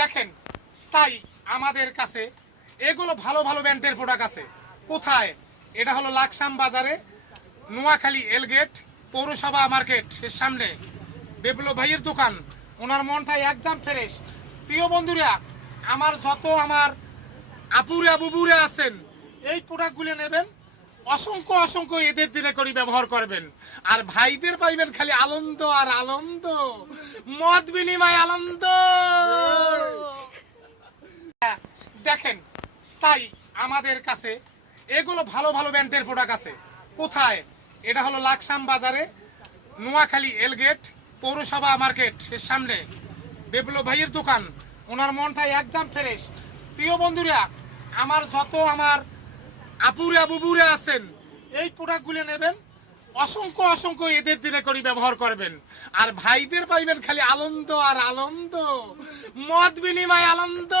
দেখেন তাই আমাদের কাছে এগুলো ভালো ভালো ব্র্যান্ডের প্রোডাক্ট আছে। কোথায়? এটা হলো লাকসাম বাজারে, নোয়াখালী এলগেট পৌরসভা মার্কেট এর সামনে বিপ্লব ভাইয়ের দোকান। ওনার মনটা একদম ফ্রেশ। প্রিয় বন্ধুরা, আমার আপুরে বুবুরে আছেন, এই প্রোডাক্টগুলো নেবেন, অসংখ্য অসংখ্য এদের দিলে করে ব্যবহার করবেন। আর ভাইদের পাইবেন খালি আনন্দ আর আনন্দ, মত বিনিময় আনন্দ। দেখেন তাই আমাদের কাছে এগুলো ভালো ভালো ব্র্যান্ডের প্রোডাক্ট আছে। কোথায়? এটা হলো লাকসাম বাজারে, নোয়াখালী এলগেট পৌরসভা মার্কেট এর সামনে বিপ্লব ভাইয়ের দোকান। ওনার মনটা একদম ফ্রেশ। প্রিয় বন্ধুরা, আমার আপুরে বুবুরে আছেন, এই প্রোডাক্টগুলো নেবেন, অসংখ্য অসংখ্য এদের দিলে করে ব্যবহার করবেন। আর ভাইদের পাইবেন খালি আনন্দ আর আনন্দ, মত বিনিময় আনন্দ।